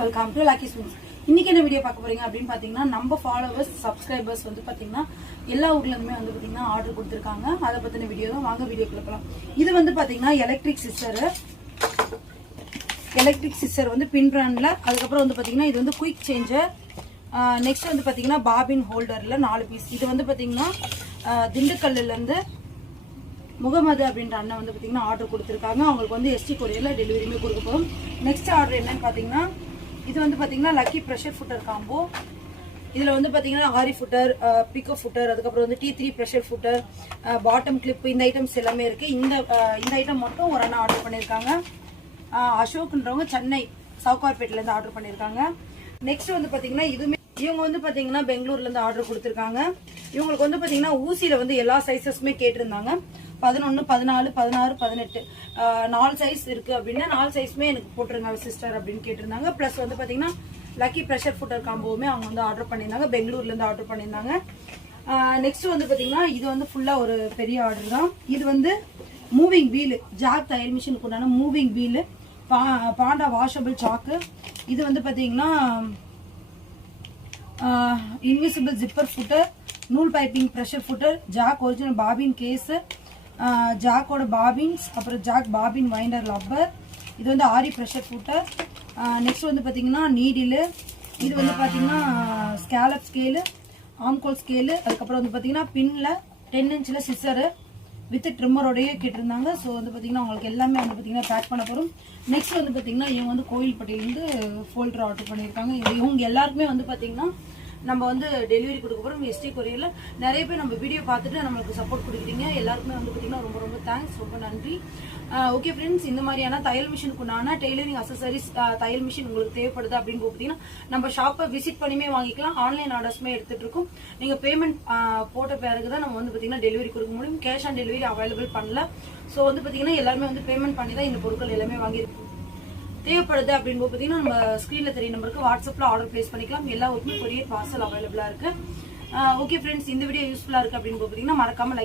Welcome to lucky sweets. இன்னைக்கு என்ன video பார்க்க போறீங்க அப்படின்னு பாத்தீங்கன்னா, நம்ம ஃபாலோவர்ஸ் சப்ஸ்கிரைபர்ஸ் வந்து பாத்தீங்கன்னா எல்லா ஊர்ல இருந்துமே வந்து பாத்தீங்கன்னா ஆர்டர் கொடுத்திருக்காங்க. அதை பத்தின வீடியோ தான். வாங்க வீடியோக்குள்ள போலாம். இது வந்து பாத்தீங்கன்னா எலக்ட்ரிக் சிஸ்டர் வந்து பின் பிராண்ட்ல. அதுக்கப்புறம் வந்து பாத்தீங்கன்னா இது வந்து குயிக் சேஞ்சர். நெக்ஸ்ட் வந்து பாத்தீங்கன்னா பாபின் ஹோல்டர்ல 4 பீஸ். இது வந்து பாத்தீங்கன்னா திண்டுக்கல்ல இருந்து முகமது அப்படின்ற அண்ணன் வந்து பாத்தீங்கன்னா ஆர்டர் கொடுத்திருக்காங்க. அவங்களுக்கு வந்து எஸ்டி கொரியர்ல டெலிவரியுமே கொடுக்க போறோம். நெக்ஸ்ட் ஆர்டர் என்னன்னு பாத்தீங்கன்னா, இது வந்து பாத்தீங்கன்னா லக்கி ப்ரெஷர் ஃபுட்டர் காம்போ. இதுல வந்து பாத்தீங்கன்னா ஆரி ஃபுட்டர், பிக்கோ ஃபுட்டர், அதுக்கப்புறம் வந்து T3 pressure footer, bottom clip, இந்த ஐட்டம்ஸ் எல்லாமே இருக்கு. இந்த ஐட்டம் மட்டும் ஒரு அண்ணா ஆர்டர் பண்ணிருக்காங்க. அசோக்ன்றவங்க சென்னை சவுகார்பேட்ல இருந்து ஆர்டர் பண்ணிருக்காங்க. நெக்ஸ்ட் வந்து பாத்தீங்கன்னா இதுமே இவங்க வந்து பாத்தீங்கன்னா பெங்களூர்ல இருந்து ஆர்டர் கொடுத்திருக்காங்க. இவங்களுக்கு வந்து பாத்தீங்கன்னா ஊசியில வந்து எல்லா சைசஸுமே கேட்டிருந்தாங்க. 11, 14, 16, 18 4 சைஸ் இருக்கு அப்படின்னா 4 சைஸ்மே எனக்கு போட்டுருங்க சிஸ்டர் அப்படின்னு கேட்டிருந்தாங்க. பிளஸ் வந்து பாத்தீங்கன்னா லக்கி ப்ரெஷர் ஃபுட்டர் காம்போவுமே அவங்க வந்து ஆர்டர் பண்ணியிருந்தாங்க. பெங்களூர்ல இருந்து ஆர்டர் பண்ணியிருந்தாங்க. நெக்ஸ்ட் வந்து பாத்தீங்கன்னா இது வந்து ஃபுல்லா ஒரு பெரிய ஆர்டர் தான். இது வந்து மூவிங் வீல், ஜாக் தையல் மிஷினுக்கு உண்டான மூவிங் வீல், பாண்டா வாஷபிள் சாக்கு. இது வந்து பாத்தீங்கன்னா இன்விசிபிள் ஜிப்பர் ஃபுட்டர், நூல் piping presser footer, Jack original bobbin case, ஜாக்கோட பாபின்ஸ், அப்புறம் ஜாக் பாபின் வைண்டர் லப்பர். இது வந்து ஆரி ப்ரெஷர் ஃபுட்டர். நெக்ஸ்ட் வந்து பாத்தீங்கன்னா நீடில். இது வந்து பாத்தீங்கன்னா ஸ்கேலப் ஸ்கேலு, ஆம்கோல் ஸ்கேலு. அதுக்கப்புறம் வந்து பாத்தீங்கன்னா பின்ல 10 இன்ச்ல சிசரு வித் ட்ரிம்மரோடய கேட்டிருந்தாங்க. ஸோ வந்து பாத்தீங்கன்னா உங்களுக்கு எல்லாமே வந்து பாத்தீங்கன்னா பேக் பண்ண போறோம். நெக்ஸ்ட் வந்து பாத்தீங்கன்னா இவங்க வந்து கோயில்பட்டியிலிருந்து ஃபோல்டர் ஆர்டர் பண்ணியிருக்காங்க. இவங்க எல்லாருக்குமே வந்து பாத்தீங்கன்னா நம்ம வந்து டெலிவரி கொடுக்க போறோம் எஸ்டி கொரியர்ல. நிறைய பேர் நம்ம வீடியோ பார்த்துட்டு நம்மளுக்கு சப்போர்ட் கொடுக்குறீங்க. எல்லாருக்குமே வந்து பாத்தீங்கன்னா ரொம்ப ரொம்ப தேங்க்ஸ், ரொம்ப நன்றி. ஓகே ஃப்ரெண்ட்ஸ், இந்த மாதிரியான தையல் மிஷினுக்குண்டான டெய்லரிங் அசசரிஸ், தையல் மிஷின் உங்களுக்கு தேவைப்படுது அப்படின்னு பார்த்தீங்கன்னா நம்ம ஷாப்பை விசிட் பண்ணியுமே வாங்கிக்கலாம். ஆன்லைன் ஆர்டர்ஸ்மே எடுத்துட்டு இருக்கோம். நீங்க பேமெண்ட் போட்ட பிறகு தான் நம்ம வந்து பாத்தீங்கன்னா டெலிவரி கொடுக்க முடியும். கேஷ் ஆன் டெலிவரி அவைலபிள் பண்ணல. ஸோ வந்து பாத்தீங்கன்னா எல்லாருமே வந்து பேமெண்ட் பண்ணி தான் இந்த பொருட்கள் எல்லாமே வாங்கியிருக்கோம். தேவைப்படுது அப்படின்னு பார்த்தீங்கன்னா நம்ம ஸ்கிரீன்ல தெரிய நம்பருக்கு வாட்ஸ்அப்ல ஆர்டர் பிளேஸ் பண்ணிக்கலாம். எல்லா ஊருக்குமே கொரியர் பார்சல் அவைலபிளா இருக்கு. ஓகே ஃப்ரெண்ட்ஸ், இந்த வீடியோ யூஸ்ஃபுல்லா இருக்கு அப்படின்னு பார்த்தீங்கன்னா மறக்காம லைக்